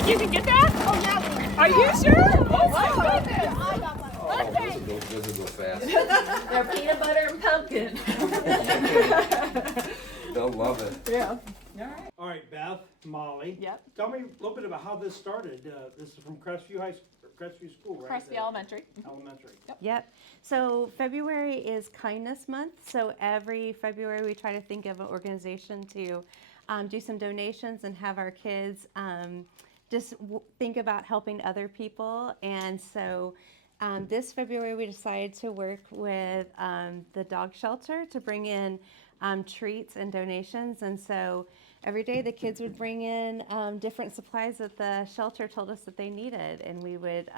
think you can get that? Oh, yeah. Are you sure? Oh my goodness. I got one. Oh, those will go fast. They're peanut butter and pumpkin. They'll love it. Yeah. All right, Beth, Molly. Yep. Tell me a little bit about how this started. This is from Crestview Crestview School, right? Crestview Elementary. Elementary. Yep. So February is Kindness Month. So every February we try to think of an organization to do some donations and have our kids just think about helping other people. And so this February we decided to work with the dog shelter to bring in treats and donations. And so every day the kids would bring in different supplies that the shelter told us that they needed, and we would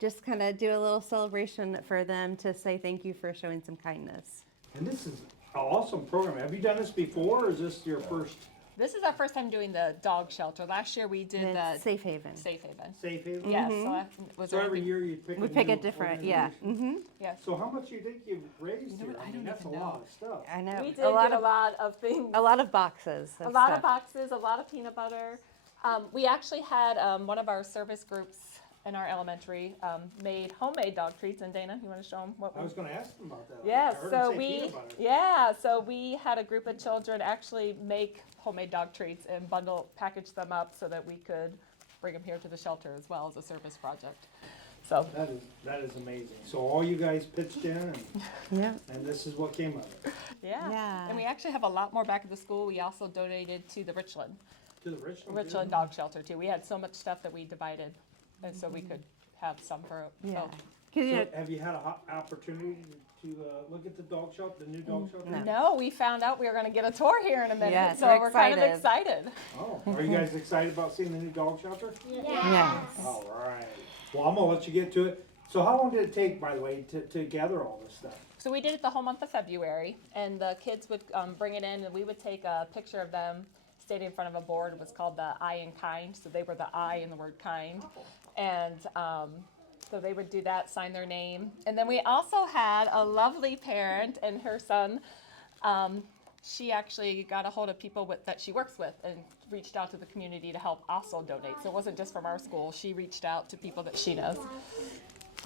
just kind of do a little celebration for them to say thank you for showing some kindness. And this is an awesome program. Have you done this before, or is this your first This is our first time doing the dog shelter. Last year we did the Safe Haven. Safe Haven. Safe Haven? Yes. So that was So every year you pick We a pick new a different, yeah. organization. Yes. So how much do you think you've raised You know here? what? I I mean, don't that's a even lot know. of stuff. I know. We did get a lot of things. A lot of boxes. A lot of boxes, a lot of peanut butter. We actually had one of our service groups in our elementary made homemade dog treats. And Dana, you want to show them what I we? was going to ask them about that. Yes. I heard them So say we peanut butter. so we had a group of children actually make homemade dog treats and package them up so that we could bring them here to the shelter as well as a service project. So That is amazing. So all you guys pitched in, Yeah. and this is what came of it. Yeah. And we actually have a lot more back at the school. We also donated to the Richland To the Richland. Richland Dog Shelter too. We had so much stuff that we divided, and so we could have some for. Yeah. So. 'Cause, you know, So have you had an opportunity to look at the dog shelter, the new dog shelter? No. No, we found out we were going to get a tour here in a minute, Yes, so we're we're kind of excited. excited. Oh, are you guys excited about seeing the new dog shelter? yes. All right. Well, I'm gonna let you get to it. So how long did it take, by the way, to gather all this stuff? So we did it the whole month of February, and the kids would bring it in, and we would take a picture of them standing in front of a board. It was called the I in kind, so they were the I in the word kind, and so they would do that, sign their name, and then we also had a lovely parent and her son. She actually got a hold of people that she works with and reached out to the community to help also donate. So it wasn't just from our school. She reached out to people that she knows.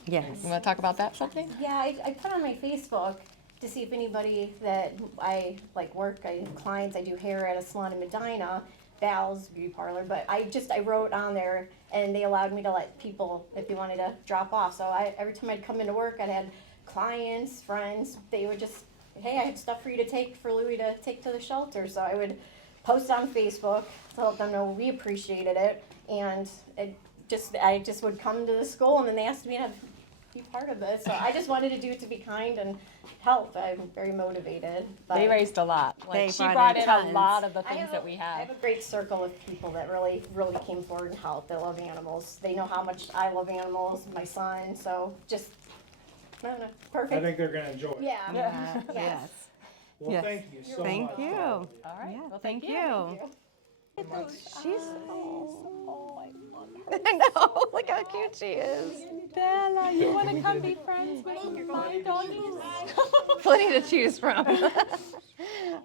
Yes. You want to talk about that, something? Yeah, I put on my Facebook to see if anybody that I work, I have clients, I do hair at a salon in Medina, Val's Beauty Parlor, but I wrote on there and they allowed me to let people, if they wanted to drop off. So every time I'd come into work, I'd had clients, friends, they would just, hey, I had stuff for you to take, for Louie to take to the shelter. So I would post on Facebook to let them know we appreciated it. And I just would come to the school and then they asked me to be part of this. So I just wanted to do it to be kind and help. I'm very motivated. But They raised a lot. They She brought brought in in a tons. lot of the I things that we I have. have a great circle of people that really came forward and helped. They love animals. They know how much I love animals, my son. So just, no, perfect. I think they're gonna enjoy it. Yeah. Yeah. Yes. Well, Yes. thank you so Thank much. you. for all of it. All right. Yeah, Well, thank thank you. you. She's. Oh, I love her. I know. Look how cute she is. Bella, you want to come be friends with my doggies? Plenty to choose from.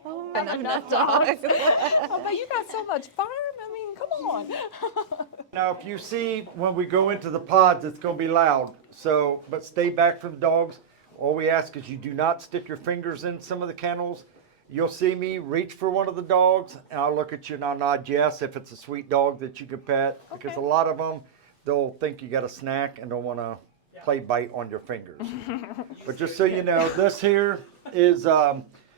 Oh, and enough dogs. Oh, but you got so much farm. I mean, come on. Now, if you see when we go into the pods, it's going to be loud. So, but stay back from the dogs. All we ask is you do not stick your fingers in some of the kennels. You'll see me reach for one of the dogs, and I'll look at you and I'll nod yes if it's a sweet dog that you can pet. Because a lot of them, they'll think you got a snack and don't want to play bite on your fingers. But just so you know, this here is,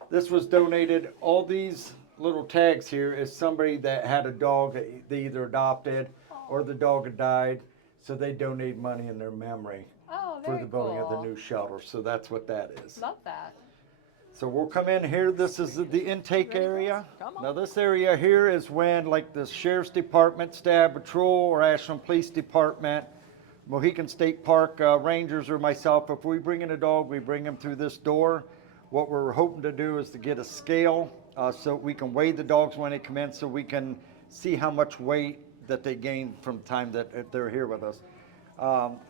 this was donated. All these little tags here is somebody that had a dog that they either adopted or the dog had died. So they donate money in their memory Oh, for very the building of cool. the new shelter. So that's what that is. Love that. So we'll come in here. This is the intake area. Come on. Now this area here is when like the Sheriff's Department, Stab Patrol, or Ashland Police Department, Mohican State Park Rangers, or myself, if we bring in a dog, we bring him through this door. What we're hoping to do is to get a scale so we can weigh the dogs when they come in, so we can see how much weight that they gain from the time that they're here with us.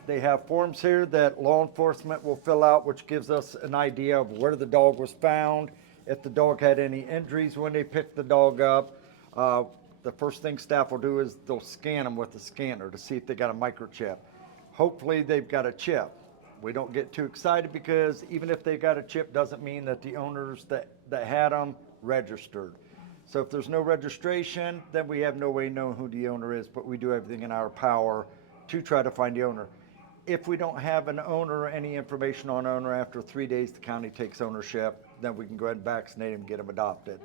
They have forms here that law enforcement will fill out, which gives us an idea of where the dog was found, if the dog had any injuries when they picked the dog up. the first thing staff will do is they'll scan them with the scanner to see if they got a microchip. Hopefully they've got a chip. We don't get too excited because even if they've got a chip doesn't mean that the owners that had them registered. So if there's no registration, then we have no way of knowing who the owner is, but we do everything in our power to try to find the owner. If we don't have an owner or any information on owner after 3 days, the county takes ownership, then we can go ahead and vaccinate them, get them adopted.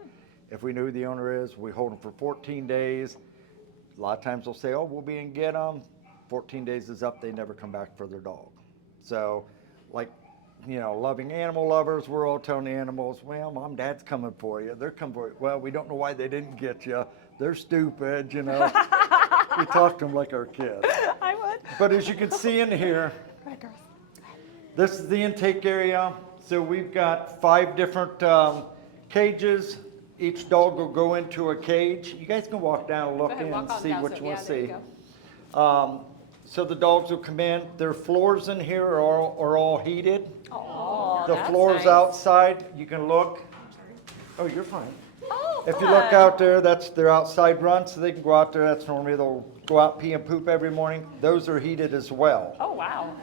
If we know who the owner is, we hold them for 14 days. A lot of times they'll say, oh, we'll be and get them. 14 days is up, they never come back for their dog. So, like, you know, loving animal lovers, we're all telling the animals, well, mom, dad's coming for you. They're coming for you. Well, we don't know why they didn't get you. They're stupid, you know. We talk to them like our kids. I would. But as you can see in here, Go ahead, girls. this is the intake area. So we've got 5 different cages. Each dog will go into a cage. You guys can walk down and look in and see what you want to see. So the dogs will come in. Their floors in here are all heated. Oh, The that's floors nice. outside, you can look. Oh, you're fine. Oh, If you look fun. out there, that's their outside run, so they can go out there. That's normally they'll go out, pee and poop every morning. Those are heated as well. Oh, wow.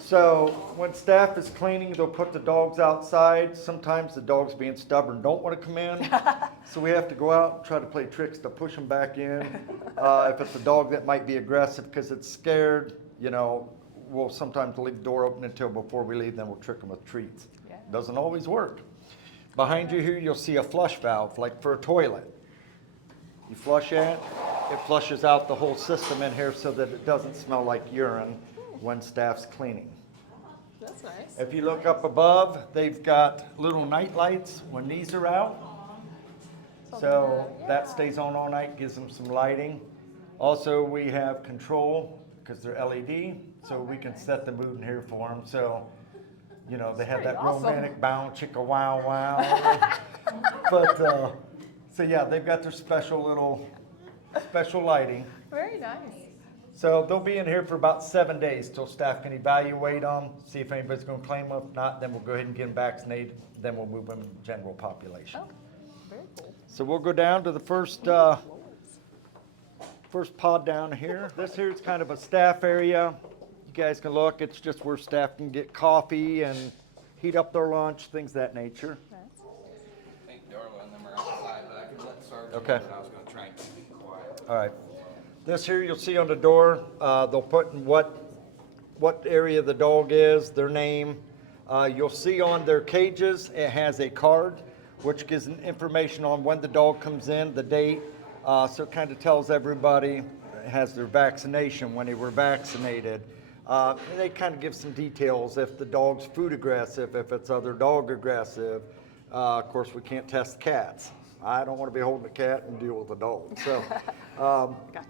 So when staff is cleaning, they'll put the dogs outside. Sometimes the dogs being stubborn don't want to come in. So we have to go out and try to play tricks to push them back in. If it's a dog that might be aggressive because it's scared, you know, we'll sometimes leave the door open until before we leave, then we'll trick them with treats. Yeah. Doesn't always work. Behind you here, you'll see a flush valve, like for a toilet. You flush it flushes out the whole system in here so that it doesn't smell like urine when staff's cleaning. That's nice. If you look up above, they've got little night lights when these are out. So that stays on all night, gives them some lighting. Also, we have control because they're LED, so we can set the mood in here for them. So, you know, they have pretty that awesome. romantic bow, chicka wow wow. But, so yeah, they've got their special lighting. Very nice. So they'll be in here for about 7 days till staff can evaluate them, see if anybody's gonna claim them. If not, then we'll go ahead and get them vaccinated, then we'll move them to general population. Oh, very cool. So we'll go down to the first pod down here. This here is kind of a staff area. You guys can look, it's just where staff can get coffee and heat up their lunch, things of that nature. I think Darla and them are outside, but I can let Sergeant Okay. know that I was gonna try and keep it quiet. All right. This here you'll see on the door, they'll put in what area the dog is, their name. You'll see on their cages, it has a card, which gives information on when the dog comes in, the date. So it kind of tells everybody, it has their vaccination, when they were vaccinated. They kind of give some details if the dog's food aggressive, if it's other dog aggressive. Of course, we can't test cats. I don't want to be holding a cat and deal with a dog. So,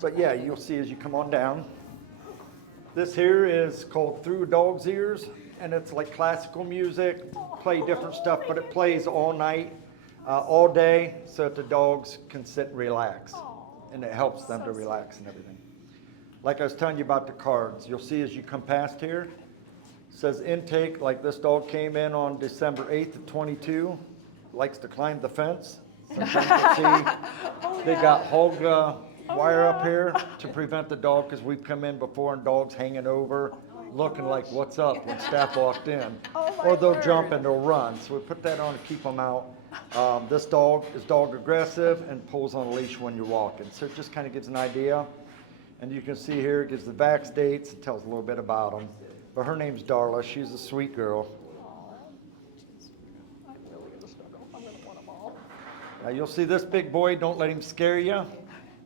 but yeah, you'll see as you come on down. This here is called Through a Dog's Ears, and it's like classical music, play different stuff, but it plays all night, all day, so that the dogs can sit and relax. And it helps them to relax and everything. Like I was telling you about the cards, you'll see as you come past here, it says intake, like this dog came in on December 8th of 22, likes to climb the fence. Sometimes you'll see they got hog wire up here to prevent the dog, because we've come in before and dogs hanging over, looking like what's up when staff walked in. Or they'll jump and they'll run, so we put that on to keep them out. This dog is dog aggressive and pulls on a leash when you're walking, so it just kind of gives an idea. And you can see here, it gives the vax dates, it tells a little bit about them. But her name's Darla, she's a sweet girl. Now you'll see this big boy, don't let him scare you.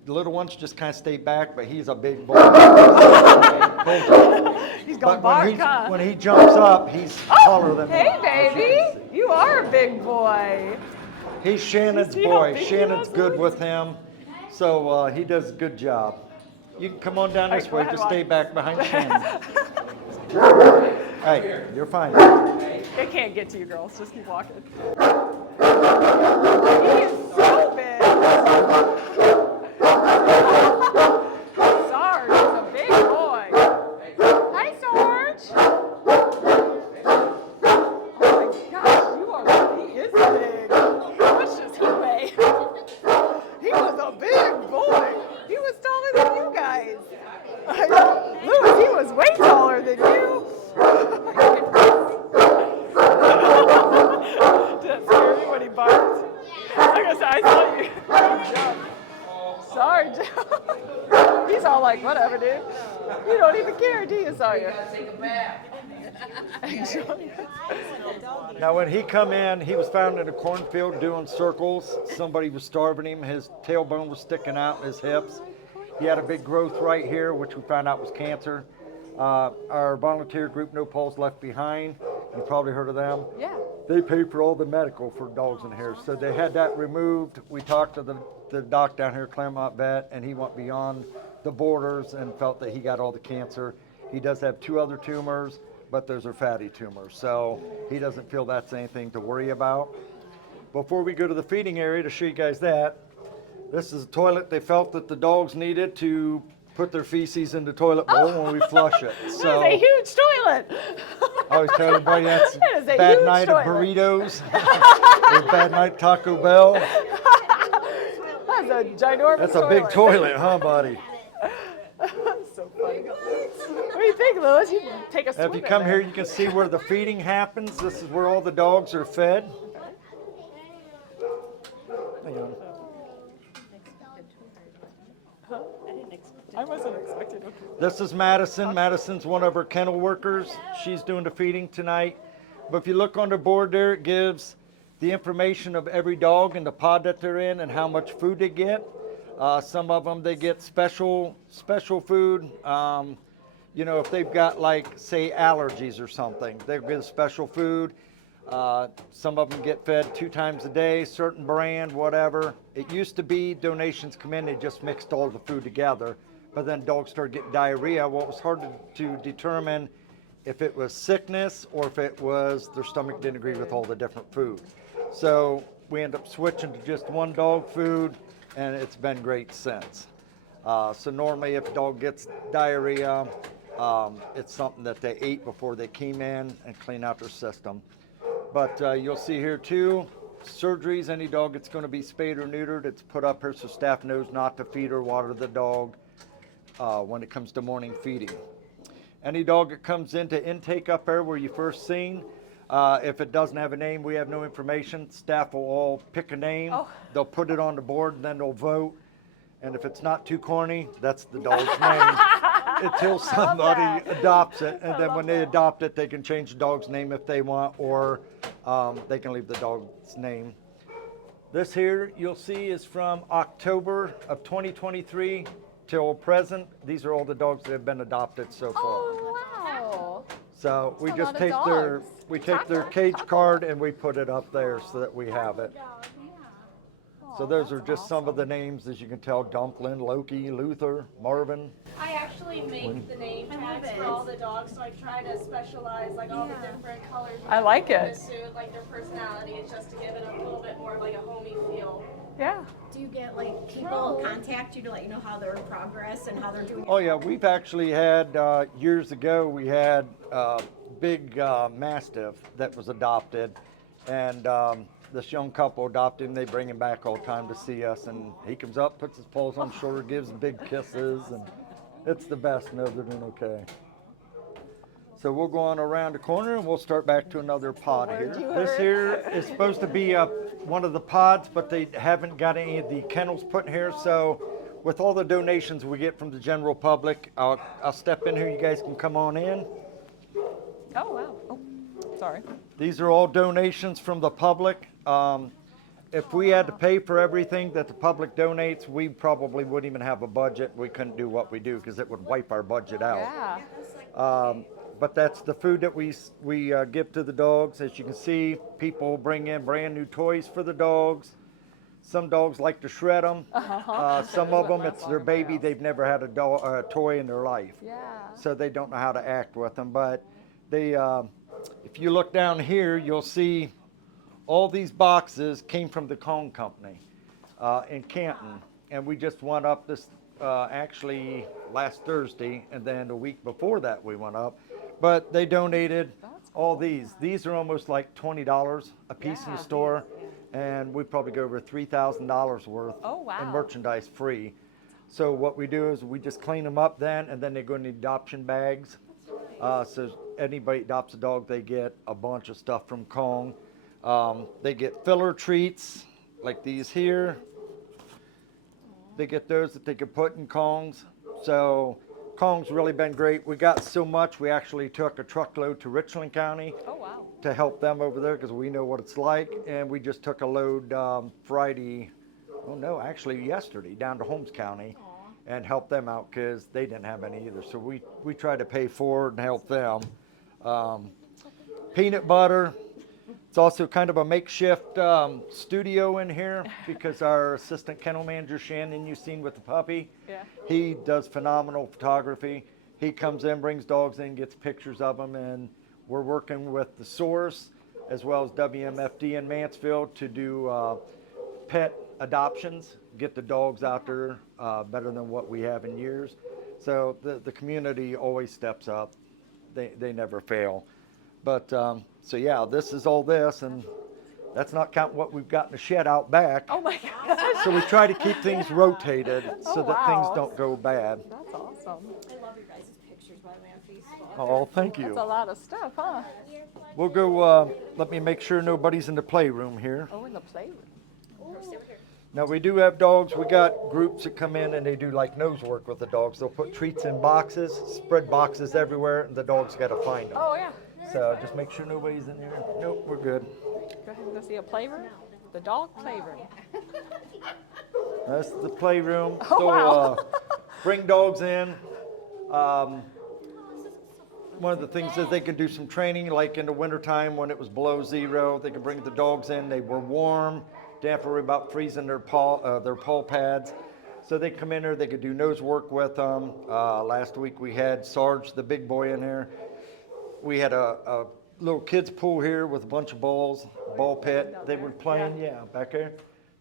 The little ones just kind of stay back, but he's a big boy. He's But going bark, huh? when he jumps up, he's taller than me. Hey, baby. You are a big boy. He's Shannon's You see how boy. big he Shannon's was? good with him, so he does a good job. You can come on down this All way, right, go just ahead, stay back behind Shannon. Hey, you're fine. It can't get to you, girls. Just keep walking. He is so big. Sarge is a big boy. Hi, Sarge. Oh my gosh, he is big. How much does he weigh? He was a big boy. Louis, he was way taller than you. Did that scare you when he barked? I guess I saw you. Sorry, Joe. He's all like, whatever, dude. You don't even care, do you, Sawyer? Take a bath. Now, when he come in, he was found in a cornfield doing circles. Somebody was starving him. His tailbone was sticking out in his hips. He had a big growth right here, which we found out was cancer. Our volunteer group, No Paws Left Behind, you probably heard of them. Yeah. They pay for all the medical for dogs in here. So they had that removed. We talked to the doc down here, Claremont Vet, and he went beyond the borders and felt that he got all the cancer. He does have 2 other tumors, but those are fatty tumors. So he doesn't feel that's anything to worry about. Before we go to the feeding area to show you guys that, this is a toilet they felt that the dogs needed to put their feces in the toilet bowl when we flush it. So That is a huge toilet. I always tell everybody that's That is a bad huge night toilet. of burritos, or bad night at Taco Bell. That's a ginormous That's a big toilet, huh, buddy? So funny. What do you think, Louis? You can take a swim If you in come there. here, you can see where the feeding happens. This is where all the dogs are fed. Hang on. I wasn't expecting it. This is Madison. Madison's one of our kennel workers. She's doing the feeding tonight. But if you look on the board there, it gives the information of every dog and the pod that they're in and how much food they get. Some of them, they get special food. You know, if they've got like, say, allergies or something, they'll get special food. Some of them get fed 2 times a day, certain brand, whatever. It used to be donations come in, they just mixed all the food together. But then dogs started getting diarrhea. Well, it was hard to determine if it was sickness or if it was their stomach didn't agree with all the different food. So we end up switching to just one dog food, and it's been great since. So normally if a dog gets diarrhea, it's something that they ate before they came in and clean out their system. But you'll see here too, surgeries, any dog that's going to be spayed or neutered, it's put up here so staff knows not to feed or water the dog when it comes to morning feeding. Any dog that comes into intake up there where you first seen, if it doesn't have a name, we have no information. Staff will all pick a name. Oh. They'll put it on the board and then they'll vote. And if it's not too corny, that's the dog's name until somebody adopts it. And then when they adopt it, they can change the dog's name if they want, or they can leave the dog's name. This here you'll see is from October of 2023 till present. These are all the dogs that have been adopted so far. Oh, wow. So we That's a just lot of take their dogs. cage card and we put it up there so that we have it. So those are just some of the names, as you can tell: Dumpling, Loki, Luther, Marvin. I actually make the name tags for all the dogs, so I try to specialize like all the different colors. I like it. To suit like their personality. It's just to give it a little bit more of like a homey feel. Yeah. Do you get like people contact you to let you know how they're in progress and how they're doing? Oh yeah, we've actually had, years ago, we had a big Mastiff that was adopted, and this young couple adopted him. They bring him back all the time to see us, and he comes up, puts his paws on the shoulder, gives big kisses, and it's the best. No, they're doing okay. So we'll go on around the corner and we'll start back to another pod here. This here is supposed to be one of the pods, but they haven't got any of the kennels put in here. So with all the donations we get from the general public, I'll step in here. You guys can come on in. Oh, wow. Oh, sorry. These are all donations from the public. If we had to pay for everything that the public donates, we probably wouldn't even have a budget. We couldn't do what we do because it would wipe our budget out. Yeah. But that's the food that we give to the dogs. As you can see, people bring in brand new toys for the dogs. Some dogs like to shred them. Some of them, it's their baby. They've never had a toy in their life. Yeah. So they don't know how to act with them. But they, if you look down here, you'll see all these boxes came from the Cone Company in Canton. And we just went up this, actually last Thursday, and then the week before that we went up. But they donated all these. These are almost like $20 a piece in the store, and we probably go over $3,000 worth Oh, wow. in merchandise free. So what we do is we just clean them up then, and then they go in the adoption bags. So anybody adopts a dog, they get a bunch of stuff from Kong. They get filler treats like these here. They get those that they can put in Kongs. So Kong's really been great. We got so much, we actually took a truckload to Richland County Oh, wow. to help them over there because we know what it's like. And we just took a load yesterday down to Holmes County and helped them out because they didn't have any either. So we tried to pay for it and help them. Peanut butter. It's also kind of a makeshift studio in here because our assistant kennel manager, Shannon, you've seen with the puppy, Yeah. he does phenomenal photography. He comes in, brings dogs in, gets pictures of them, and we're working with the Source as well as WMFD in Mansfield to do pet adoptions, get the dogs out there better than what we have in years. So the community always steps up. They never fail. But so yeah, this is all this, and that's not counting what we've got in the shed out back. Oh, my gosh. So we try to keep things rotated so that things wow. don't go bad. That's awesome. I love your guys' pictures, by the way, on Facebook. Oh, thank you. That's a lot of stuff, huh? We'll go, let me make sure nobody's in the playroom here. Oh, in the playroom. Now, we do have dogs. We got groups that come in and they do like nose work with the dogs. They'll put treats in boxes, spread boxes everywhere, and the dog's got to find them. Oh, yeah. So just make sure nobody's in there. Nope, we're good. Go ahead and go see a playroom. The dog playroom. That's the playroom. Oh, They'll wow. bring dogs in. One of the things is they can do some training, like in the wintertime when it was below zero. They can bring the dogs in. They were warm. Didn't have to worry about freezing their paw pads. So they come in there. They could do nose work with them. Last week we had Sarge, the big boy, in here. We had a little kids pool here with a bunch of balls, ball pit. They were playing, yeah, back there.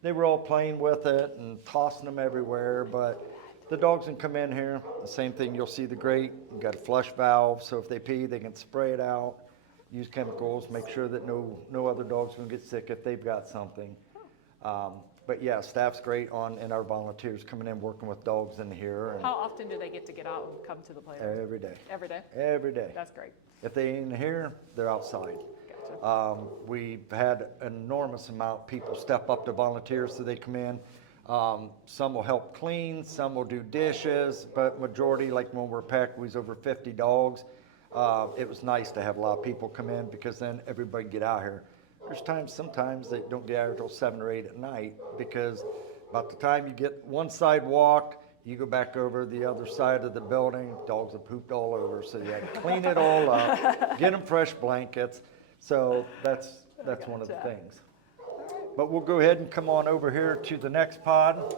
They were all playing with it and tossing them everywhere. But the dogs can come in here. The same thing, you'll see the grate. You've got a flush valve, so if they pee, they can spray it out. Use chemicals, make sure that no other dog's gonna get sick if they've got something. But yeah, staff's great and our volunteers coming in, working with dogs in here. And How often do they get to get out and come to the playroom? every day. Every day? Every day. That's great. If they ain't in here, they're outside. Gotcha. We've had an enormous amount of people step up to volunteers so they come in. Some will help clean, some will do dishes, but majority, like when we're packed, we was over 50 dogs. It was nice to have a lot of people come in because then everybody get out here. There's sometimes they don't get out until 7 or 8 at night because about the time you get one side walked, you go back over the other side of the building, dogs have pooped all over, so you have to clean it all up, get them fresh blankets. So that's one of the things. But we'll go ahead and come on over here to the next pod.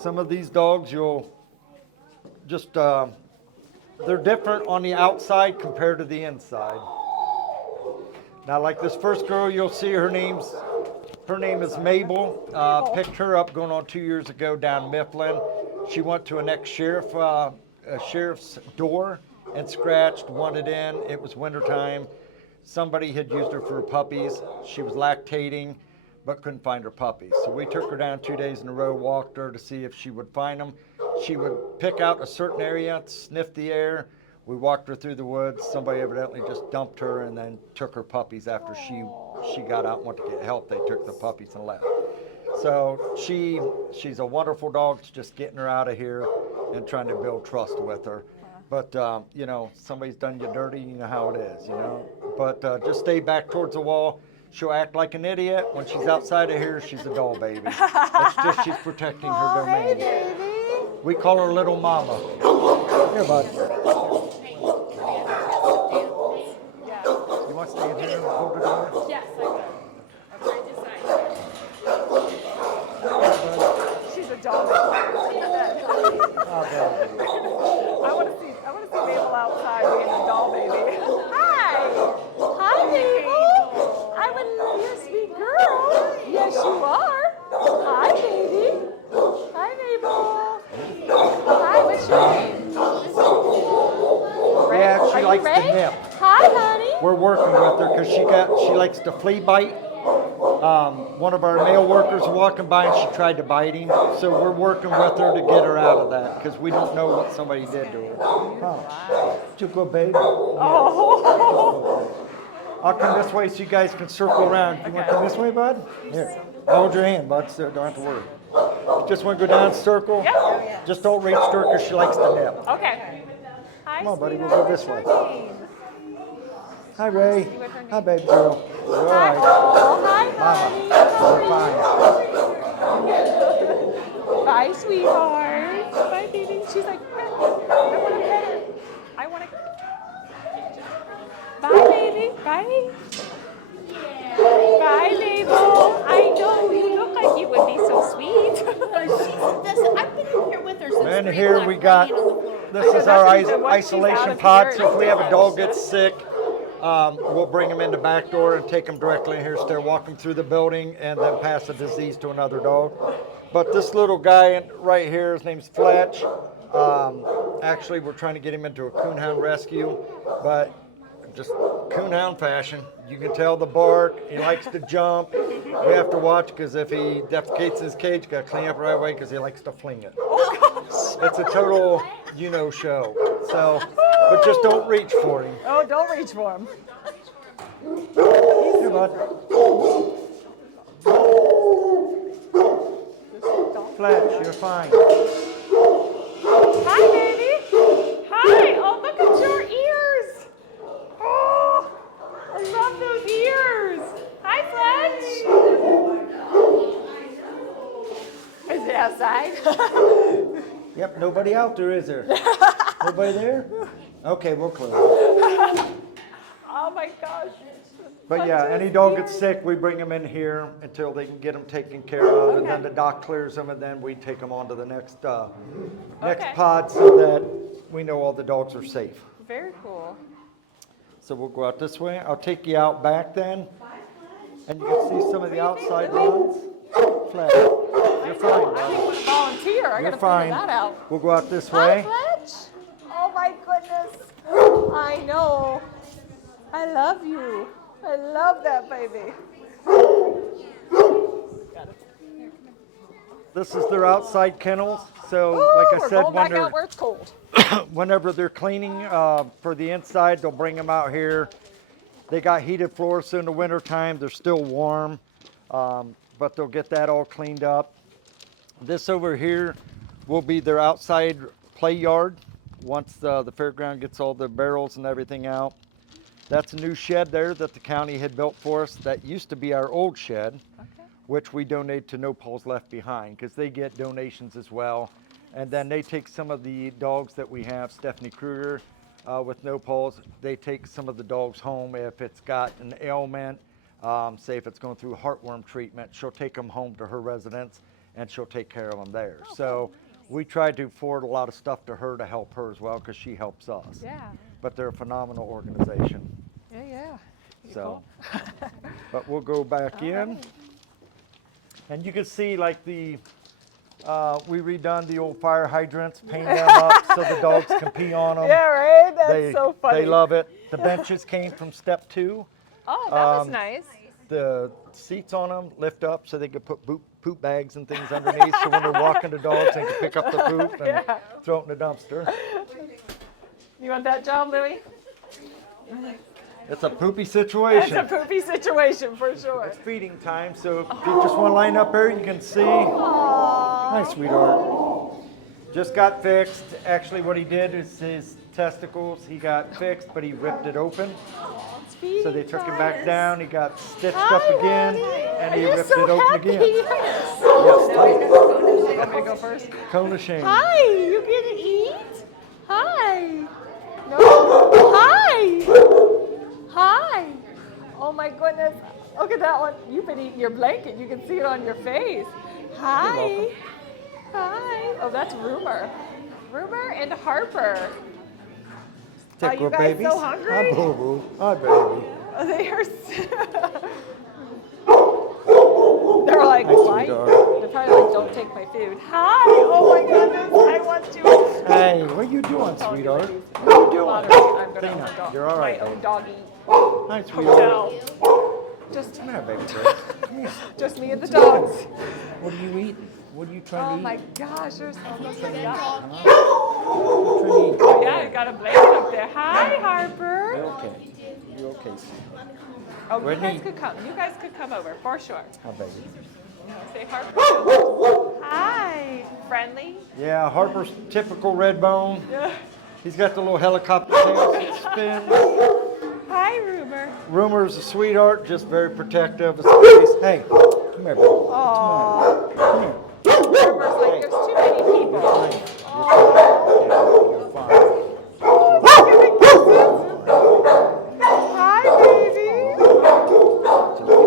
Some of these dogs you'll just, they're different on the outside compared to the inside. Now, like this first girl you'll see, her name is Mabel. Picked her up going on 2 years ago down Mifflin. She went to an ex-sheriff's door and scratched, wanted in. It was wintertime. Somebody had used her for puppies. She was lactating, but couldn't find her puppies. So we took her down 2 days in a row, walked her to see if she would find them. She would pick out a certain area, sniff the air. We walked her through the woods. Somebody evidently just dumped her and then took her puppies after she got out and went to get help. They took the puppies and left. So she's a wonderful dog. It's just getting her out of here and trying to build trust with her. But, somebody's done you dirty, you know how it is, But just stay back towards the wall. She'll act like an idiot. When she's outside of here, she's a doll baby. It's just she's protecting her domain. Hey, baby. We call her Little Mama. Here, bud. Yeah. You want to stay in here and hold the door? Yes, I will. I'm trying to decide. She's a dog. Oh, baby. I want to see Mabel outside being a doll baby. Hi. Hi, Mabel. I'm a sweet girl. Yes, you are. Hi, baby. Hi, Mabel. Hi, what's your name? Yeah, Are she you likes Ray? to nip. Hi, honey. We're working with her because she likes to flea bite. One of our male workers walking by and she tried to bite him. So we're working with her to get her out of that because we don't know what somebody did to her. Oh, you good baby. Oh. I'll come this way so you guys can circle around. You want to come this way, bud? Here. I'll hold your hand, bud, so don't have to worry. You just want to go down, circle? Yep. Just don't reach to her because she likes to nip. Okay. Hi, Come on, buddy, we'll sweetheart. go this way. What's your name? Hi, Ray. Hi, baby girl. You all Hi, right? oh, hi, Mama, we're fine. Bye, sweetheart. Bye, baby. She's like, I want to pet her. I want to. Bye, baby. Bye. Bye, Mabel. I know you look like you would be so sweet. I've been in here with her since And 3 here o'clock, we got, laying on the floor. this is That's our even once she's out isolation of pod, here, so if we have a it's dog gets sick, we'll bring them in the back door and take them directly in here, so they're walking through the building and then pass the disease to another dog. But this little guy right here, his name's Fletch. Actually, we're trying to get him into a coonhound rescue, but just coonhound fashion. You can tell the bark, he likes to jump. We have to watch because if he defecates in his cage, got to clean up right away because he likes to fling it. It's a total, show. So, but just don't reach for him. Oh, don't reach for him. Here, bud. Fletch, you're fine. Hi, baby. Hi. Oh, look at your ears. Oh, I love those ears. Hi, Fletch. Is it outside? Yep, nobody out there, is there? Nobody there? Okay, we'll close. Oh my gosh. But yeah, any dog gets sick, we bring them in here until they can get them taken care of, and then the doc clears them, and then we take them on to the next Okay. pod so that we know all the dogs are safe. Very cool. So we'll go out this way. I'll take you out back then, and you can see some of the outside runs. Flat. You're fine, I bud. want to volunteer. I You're gotta fine. figure that out. We'll go out this Hi, way. Fletch. Oh my goodness. I know. I love you. I love that baby. This is their outside kennels. So, Ooh, like I we're said, going back out where it's cold. whenever they're cleaning for the inside, they'll bring them out here. They got heated floors, so in the wintertime, they're still warm, but they'll get that all cleaned up. This over here will be their outside play yard once the fairground gets all the barrels and everything out. That's a new shed there that the county had built for us. That used to be our old shed, which we donate to No Paws Left Behind because they get donations as well. And then they take some of the dogs that we have, Stephanie Kruger with No Paws, they take some of the dogs home if it's got an ailment, say if it's going through heartworm treatment, she'll take them home to her residence and she'll take care of them there. So we try to forward a lot of stuff to her to help her as well because she helps us. Yeah. But they're a phenomenal organization. Yeah. So, but we'll go back in. And you can see like we redone the old fire hydrants, painted them up so the dogs can pee on them. Yeah, right? That's so funny. They love it. The benches came from step 2. Oh, that was nice. The seats on them lift up so they could put poop bags and things underneath so when they're walking the dogs, they can pick up the poop and throw it in the dumpster. You want that job, Louie? It's a poopy situation. It's a poopy situation for sure. It's feeding time, so if you just want to line up here, you can see. Hi, sweetheart. Just got fixed. Actually, what he did is his testicles, he got fixed, but he ripped it open. So they took him back down. He got stitched up again, and he ripped it open again. Yes, tight. You want me to go first? Cone of shame. Hi, you gonna eat? Hi. No. Hi. Hi. Oh my goodness. Look at that one. You've been eating your blanket. You can see it on your face. Hi. Hi. Oh, that's Rumor. Rumor and Harper. Are you guys so hungry? Hi, boo-boo. Hi, baby. Oh, they are. They're like, Hi, why? sweetheart. They're probably like, don't take my food. Hi. Oh my goodness. I want you. Hey, what are you doing, sweetheart? I'm What are you doing? gonna Dana, own you're all right, my own babe. doggy Hi, sweetheart. hotel. Just, Come here, baby girl. Come here. just me and the dogs. What are you eating? What are you trying Oh to my eat? gosh, there's almost a What are you trying to eat? Oh yeah, you got a blanket up there. Hi, Harper. You're okay. You're okay, sweetie. Oh, you Whitney. guys could come. You guys could come over for sure. How baby? Say Harper. Hi. Friendly. Yeah, Harper's typical red bone. Yeah. He's got the little helicopter tail that spins. Hi, Rumor. Rumor's a sweetheart, just very protective of space. Hey, come here, baby. Aww. Come here. Rumor's like, there's too many people. You're fine. Hi, baby.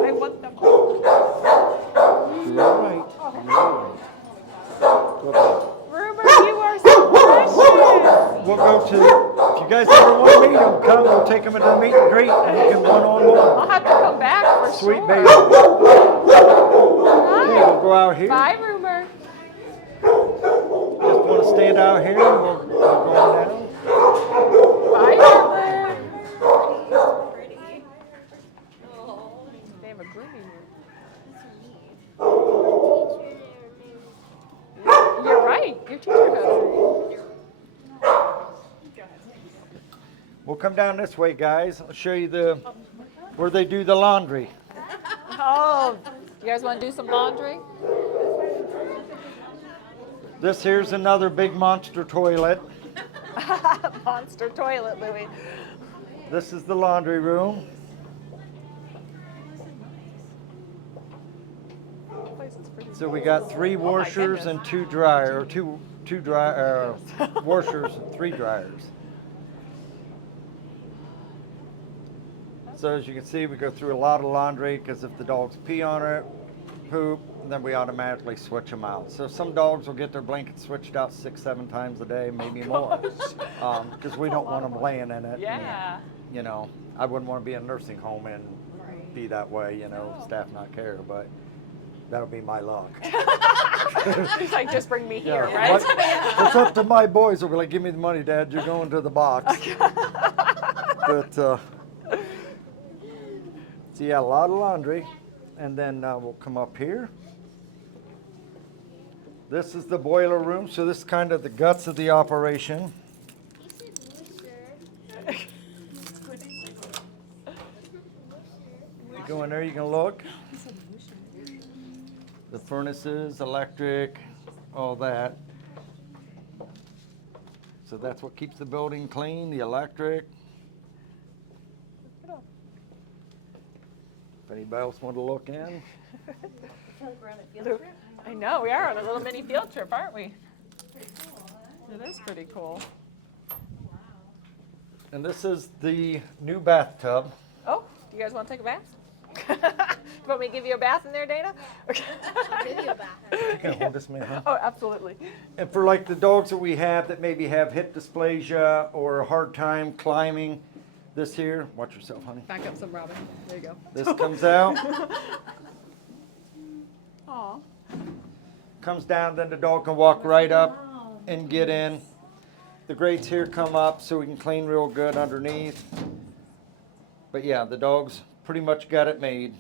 I want them. You're all right. You're all right. Rumor, you are so precious. We'll go to, if you guys ever want to meet him, come, we'll take him to the meet and greet, and you can one-on-one. I'll have to come back for Sweet sure. baby. Okay, Hi. we'll go out here. Bye, Rumor. Just want to stand out here, and we'll go on down. Bye, Rumor. They have a grooming room. You're right. Your teacher does. We'll come down this way, guys. I'll show you where they do the laundry. Oh, you guys want to do some laundry? This here's another big monster toilet. Monster toilet, Louie. This is the laundry room. So we got 3 washers and 2 dryers, two washers and 3 dryers. So as you can see, we go through a lot of laundry because if the dogs pee on it, poop, then we automatically switch them out. So some dogs will get their blankets switched out 6-7 times a day, maybe more, because we don't want them laying in it. Yeah. You know, I wouldn't want to be in a nursing home and be that way, you know, staff not care, but that'll be my luck. It's like, just bring me here, Yeah, right? it's up to my boys. They'll be like, give me the money, Dad. You're going to the box. But, so yeah, a lot of laundry. And then we'll come up here. This is the boiler room. So this is kind of the guts of the operation. You go in there, you can look. The furnaces, electric, all that. So that's what keeps the building clean, the electric. If anybody else want to look in. I know, we are on a little mini field trip, aren't we? It is pretty cool. And this is the new bathtub. Oh, you guys want to take a bath? You want me to give you a bath in there, Dana? You can hold this, man, huh? Oh, absolutely. And for like the dogs that we have that maybe have hip dysplasia or a hard time climbing, this here, watch yourself, honey. Back up some, Robin. There you go. This comes out, Aw. comes down, then the dog can walk right up and get in. The grates here come up so we can clean real good underneath. But yeah, the dogs pretty much got it made.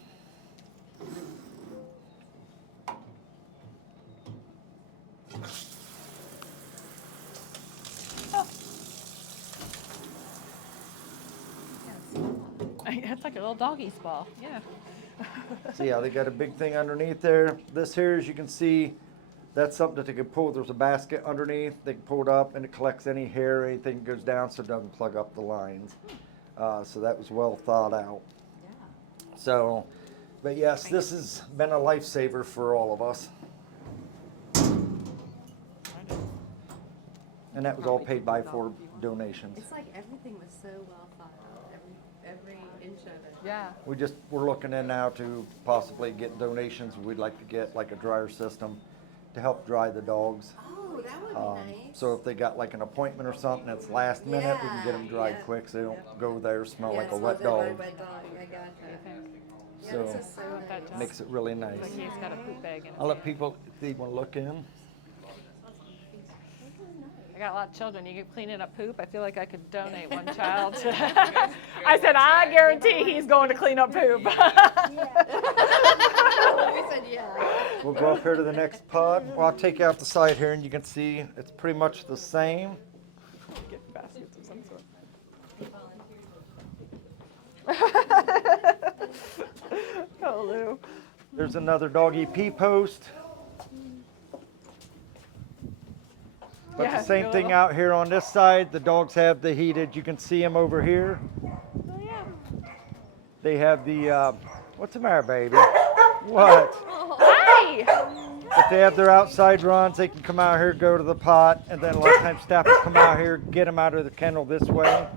It's like a little doggy spa. Yeah. So yeah, they got a big thing underneath there. This here, as you can see, that's something that they can pull. There's a basket underneath. They can pull it up and it collects any hair, anything that goes down so it doesn't plug up the lines. So that was well thought out. So, but yes, this has been a lifesaver for all of us. And that was all paid by for donations. It's like everything was so well thought out, every inch of it. Yeah. We're looking in now to possibly get donations. We'd like to get like a dryer system to help dry the dogs. Oh, that would be nice. So if they got like an appointment or something that's last minute, we can get them dried quick so they don't go there, smell like a wet dog. I got that. So This is so nice. makes it really nice. Like he's got a poop bag in his I'll let hand. people, if they want to look in. I got a lot of children. You get cleaning up poop. I feel like I could donate one child. I said, I guarantee he's going to clean up poop. We said yeah. We'll go up here to the next pod. Well, I'll take you out the side here and you can see it's pretty much the same. Get baskets of some sort. Oh, Lou. There's another doggy pee post. But Yeah, the same your thing little- out here on this side. The dogs have the heated. You can see them over here. Oh, yeah. They have the, what's the matter, baby? What? Hi! But they have their outside runs. They can come out here, go to the pot, and then a lot of times staff will come out here, get them out of the kennel this way.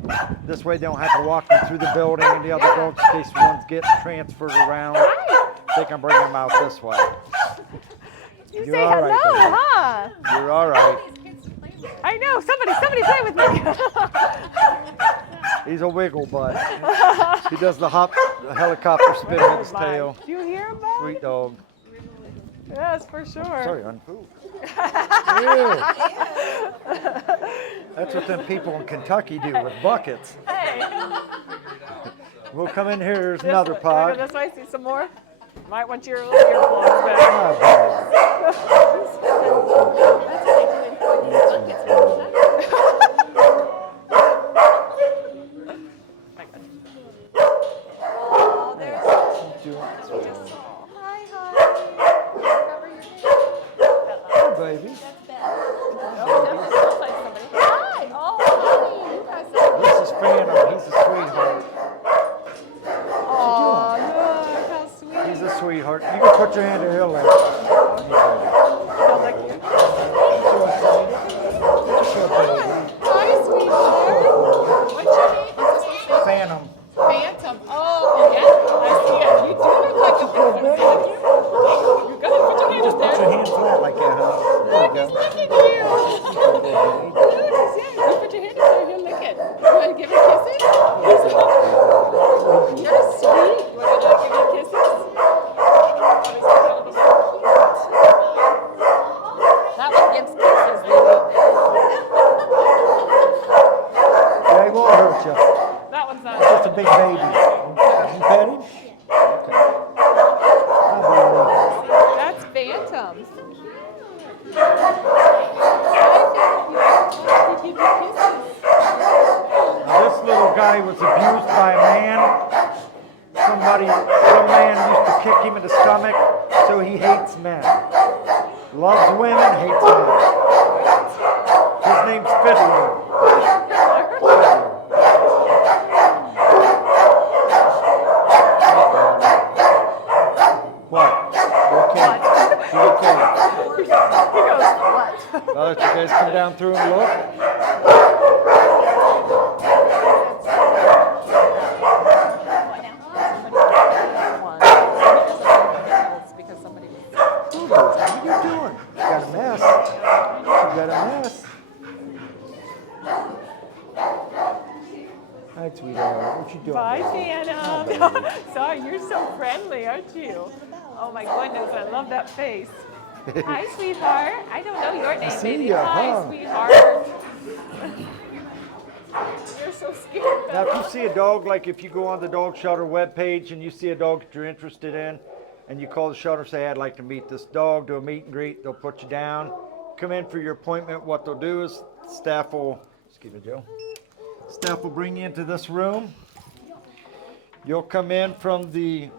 This way they don't have to walk them through the building and the other dogs, in case ones get transferred around. They can bring them out this way. You You're say all right, hello, baby. huh? You're all right. I know. Somebody play with me. He's a wiggle butt. He does the helicopter spin with his tail. Do you hear him, Bud? Sweet dog. Yes, for sure. Sorry, unfood. Ew. That's what them people in Kentucky do with buckets. Hey. We'll come in here. There's This another way. Wanna pot. go this way, see some more? Might want your little earplugs back. Ah, Oh, there's baby. Hi. Oh, This is Phantom. He's a sweetheart. oh, look how sweet. He's a sweetheart. You can put your hand here. He'll let you. He'll lick you. Hi, sweetheart. What's your name? Phantom. Phantom. Oh, yeah. I see it. You do look like a big one, don't you? You go ahead, put your hand Just up put there. your hand flat like that, huh? There you go. Look at you. Goodness, yeah. You put your hand up there, he'll lick it. You want to give him kisses? You're sweet. You want to give him kisses? That one gives kisses, Lily. Yeah, he won't hurt you. That one's not. Just a big baby. You pet him? Okay. Hi, baby. That's Phantom. Now, this little guy was abused by a man. Some man used to kick him in the stomach, so he hates men. Loves women, hates men. His name's Fiddler. What? You okay? You okay? He goes, what? I'll let you guys come down through and look. Because somebody was. What are you doing? You got a mess. You got a mess. Hi, sweetheart. What you doing? Bye, baby? Phantom. Sorry, you're so friendly, aren't you? Oh my goodness, I love that face. Hi, sweetheart. I don't know your name, see baby. ya, Hi, huh? sweetheart. You're so scared. Now, if you see a dog, like if you go on the dog shelter webpage and you see a dog that you're interested in, and you call the shelter, say, I'd like to meet this dog, do a meet and greet, they'll put you down. Come in for your appointment. What they'll do is staff will, excuse me, Joe. Staff will bring you into this room. You'll come in from the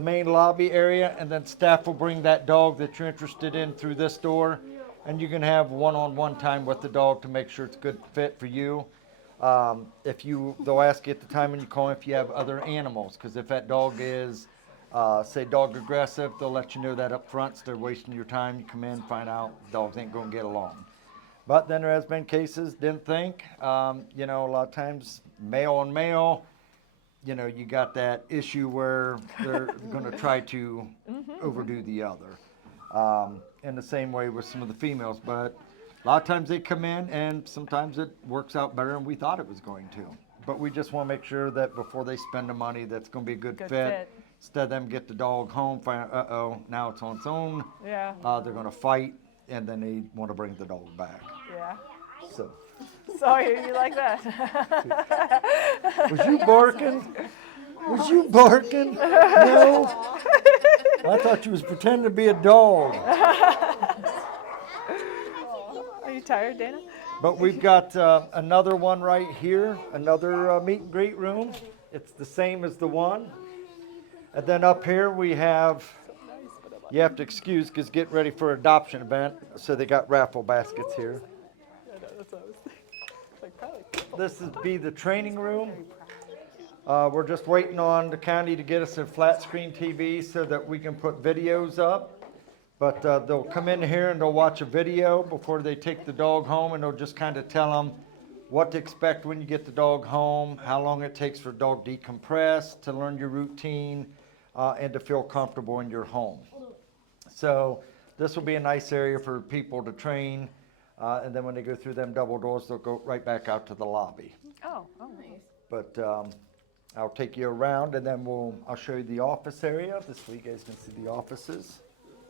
main lobby area, and then staff will bring that dog that you're interested in through this door, and you can have one-on-one time with the dog to make sure it's a good fit for you. They'll ask you at the time when you call if you have other animals, because if that dog is, say, dog aggressive, they'll let you know that up front, so they're wasting your time. You come in, find out dogs ain't gonna get along. But then there has been cases, didn't think, a lot of times male on male, you got that issue where they're going to try to overdo the other. In the same way with some of the females, but a lot of times they come in and sometimes it works out better than we thought it was going to. But we just want to make sure that before they spend the money, that's going to be a good fit. Instead of them get the dog home, find, now it's on its own. Yeah. They're going to fight, and then they want to bring the dog back. Yeah. So, Sawyer, you like that? was you barking? Was you barking? No. I thought you was pretending to be a dog. Are you tired, Dana? But we've got another one right here, another meet and greet room. It's the same as the one. And then up here we have, you have to excuse because getting ready for adoption event. So they got raffle baskets here. That's what I was thinking. Like, probably. This is be the training room. We're just waiting on the county to get us a flat screen TV so that we can put videos up. But they'll come in here and they'll watch a video before they take the dog home, and they'll just kind of tell them what to expect when you get the dog home, how long it takes for dog to decompress, to learn your routine, and to feel comfortable in your home. So this will be a nice area for people to train, and then when they go through them double doors, they'll go right back out to the lobby. Oh, nice. But I'll take you around, and then I'll show you the office area. This way you guys can see the offices.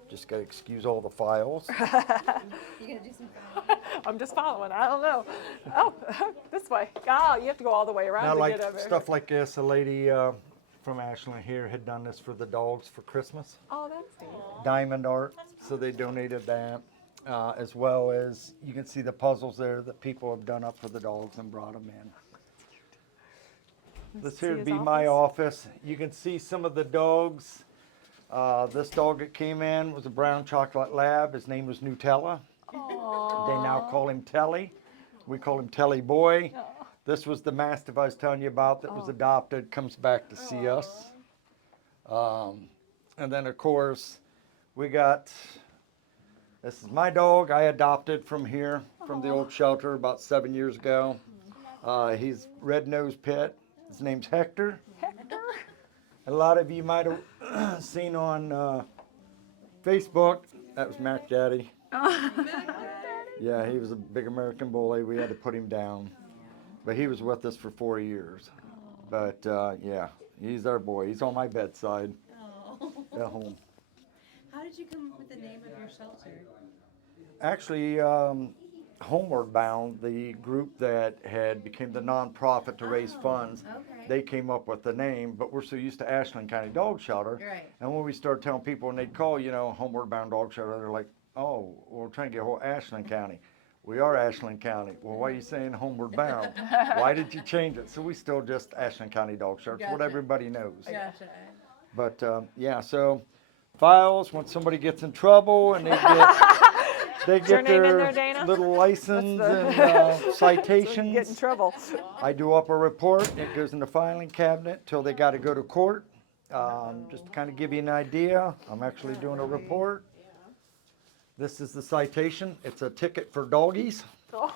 Just gotta excuse all the files. You gonna do some filing? I'm just following. I don't know. Oh, this way. Oh, you have to go all the way around Now, to like get over. stuff like this, a lady from Ashland here had done this for the dogs for Christmas. Oh, that's neat. Diamond art, so they donated that, as well as you can see the puzzles there that people have done up for the dogs and brought them in. This here would be my office. You can see some of the dogs. This dog that came in was a brown chocolate lab. His name was Nutella. Aww. They now call him Telly. We call him Telly Boy. This was the mastiff I was telling you about that was adopted, comes back to see us. And then of course, we got, this is my dog I adopted from here, from the old shelter about 7 years ago. He's red-nosed pit. His name's Hector. A lot of you might have seen on Facebook, that was Mac Daddy. Yeah, he was a big American bully. We had to put him down. But he was with us for 4 years. But yeah, he's our boy. He's on my bedside at home. How did you come up with the name of your shelter? Actually, Homeward Bound, the group that had became the nonprofit to raise funds, Okay. they came up with the name, but we're so used to Ashland County Dog Shelter. Right. And when we started telling people, and they'd call, Homeward Bound Dog Shelter, they're like, oh, we're trying to get a hold of Ashland County. We are Ashland County. Well, why are you saying Homeward Bound? Why did you change it? So we still just Ashland County Dog Shelter. It's what Gotcha. everybody knows. Gotcha. But yeah, so files, when somebody gets in trouble and they your get name in their there, Dana? little license and Get in citations. trouble. I do up a report. It goes in the filing cabinet till they got to go to court. Just to kind of give you an idea, I'm actually doing a report. This is the citation. It's a ticket for doggies. Oh.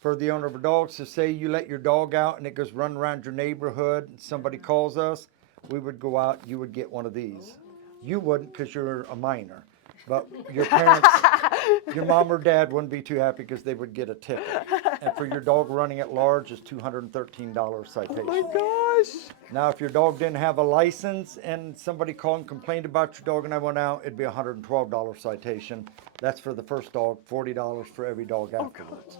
For the owner of a dog. So say you let your dog out and it goes run around your neighborhood and somebody calls us, we would go out, you would get one of these. You wouldn't because you're a minor. But your parents, your mom or dad wouldn't be too happy because they would get a ticket. And for your dog running at large is $213 citation. Oh my gosh. Now, if your dog didn't have a license and somebody called and complained about your dog and I went out, it'd be a $112 citation. That's for the first dog, $40 for every dog afterwards.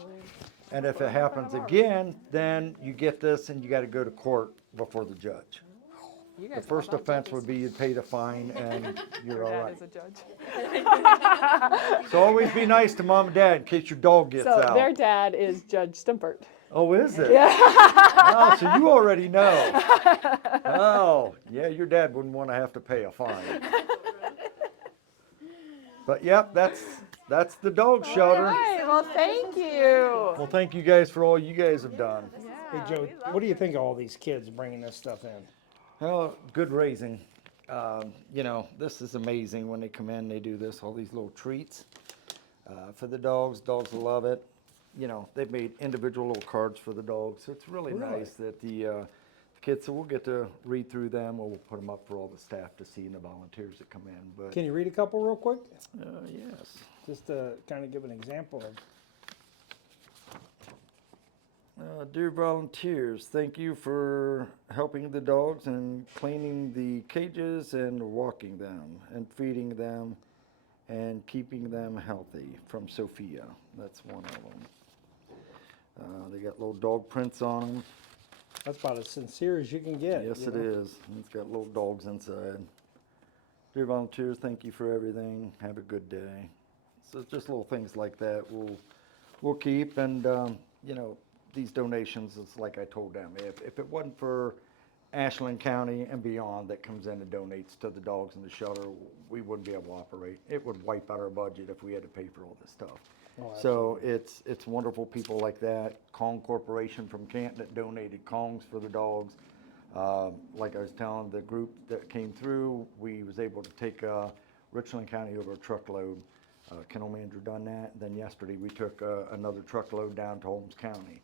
And if it happens again, then you get this and you got to go to court before the judge. You The guys first know about offense judges. would be you'd pay the fine and you're Your all dad right. is a judge. So always be nice to mom and dad in case your dog gets So out. their dad is Judge Stumpert. Oh, is it? Yeah. Oh, so you already know. Oh, yeah, your dad wouldn't want to have to pay a fine. But yep, that's the dog shelter. All right. Well, thank you. Well, thank you guys for all you guys have done. Hey Joe, what do you think of all these kids bringing this stuff in? Well, good raising. This is amazing when they come in, they do this, all these little treats for the dogs. Dogs will love it. They've made individual little cards for the dogs. So it's really nice that the kids, so we'll get to read through them, or we'll put them up for all the staff to see and the volunteers that come in. But Can you read a couple real quick? yes. Just to kind of give an example of. Dear volunteers, thank you for helping the dogs and cleaning the cages and walking them and feeding them and keeping them healthy. From Sophia. That's one of them. They got little dog prints on them. That's about as sincere as you can get. Yes, you it know? is. It's got little dogs inside. Dear volunteers, thank you for everything. Have a good day. So it's just little things like that we'll keep. And, you know, these donations, it's like I told them, if it wasn't for Ashland County and beyond that comes in and donates to the dogs in the shelter, we wouldn't be able to operate. It would wipe out our budget if we had to pay for all this stuff. Oh, So it's wonderful people like that. Kong Corporation from Canton that donated Kongs for the dogs. Like I was telling the group that came through, we was able to take Richland County over a truckload. Kennel manager done that. Then yesterday we took another truckload down to Holmes County.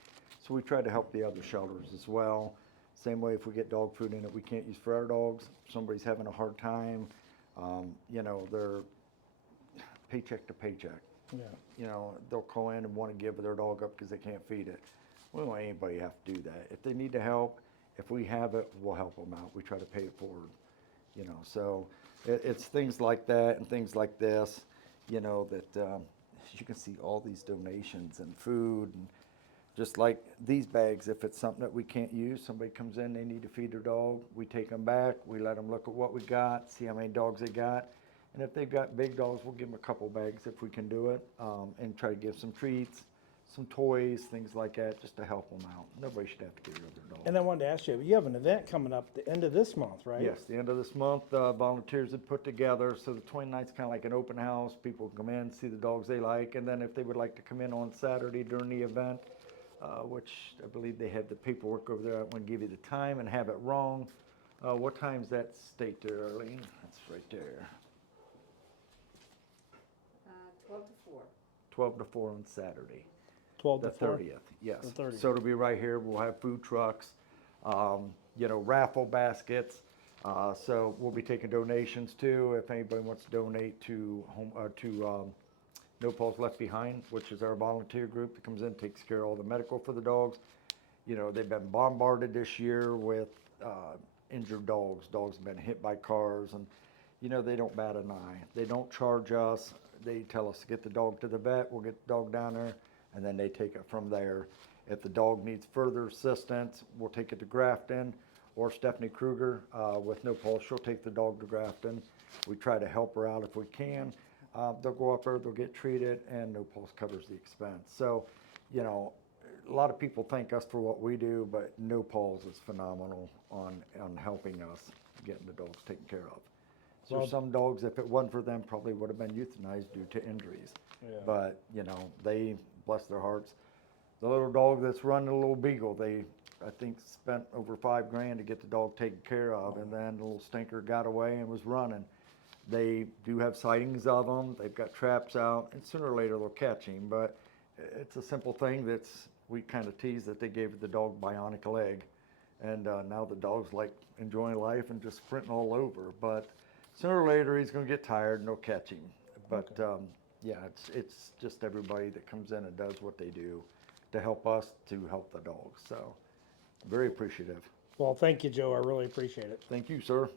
So we tried to help the other shelters as well. Same way if we get dog food in it we can't use for our dogs, somebody's having a hard time, you know, they're paycheck to paycheck. Yeah. You know, they'll call in and want to give their dog up because they can't feed it. We don't want anybody to have to do that. If they need the help, if we have it, we'll help them out. We try to pay it forward, you know. So it's things like that and things like this, you know, that you can see all these donations and food and just like these bags. If it's something that we can't use, somebody comes in, they need to feed their dog, we take them back, we let them look at what we got, see how many dogs they got. And if they've got big dogs, we'll give them a couple bags if we can do it, and try to give some treats, some toys, things like that, just to help them out. Nobody should have to get rid of their dog. And I wanted to ask you have an event coming up the end of this month, right? Yes, the end of this month, volunteers had put together, so the 29th is kind of like an open house. People can come in, see the dogs they like, and then if they would like to come in on Saturday during the event, which I believe they have the paperwork over there, I want to give you the time and have it wrong. What time's that state there, Arlene? That's right there. 12 to 4. 12 to 4 on Saturday. 12 The to 4? 30th, yes. The 30th. So it'll be right here. We'll have food trucks, you know, raffle baskets. So we'll be taking donations too. If anybody wants to donate to No Paws Left Behind, which is our volunteer group that comes in, takes care of all the medical for the dogs. You know, they've been bombarded this year with injured dogs. Dogs have been hit by cars, and you know, they don't bat an eye. They don't charge us. They tell us to get the dog to the vet. We'll get the dog down there, and then they take it from there. If the dog needs further assistance, we'll take it to Grafton, or Stephanie Kruger with No Paws, she'll take the dog to Grafton. We try to help her out if we can. They'll go up there, they'll get treated, and No Paws covers the expense. So, you know, a lot of people thank us for what we do, but No Paws is phenomenal on helping us getting the dogs taken care of. So Well, some dogs, if it wasn't for them, probably would have been euthanized due to injuries. Yeah. But, you know, they, bless their hearts, the little dog that's running, a little beagle, they, I think, spent over $5,000 to get the dog taken care of, and then the little stinker got away and was running. They do have sightings of them. They've got traps out, and sooner or later they'll catch him. But it's a simple thing we kind of tease that they gave the dog bionic leg, and now the dog's like enjoying life and just sprinting all over. But sooner or later he's going to get tired and they'll catch him. But yeah, it's just everybody that comes in and does what they do to help us to help the dogs. So very appreciative. Well, thank you, Joe. I really appreciate it. Thank you, sir.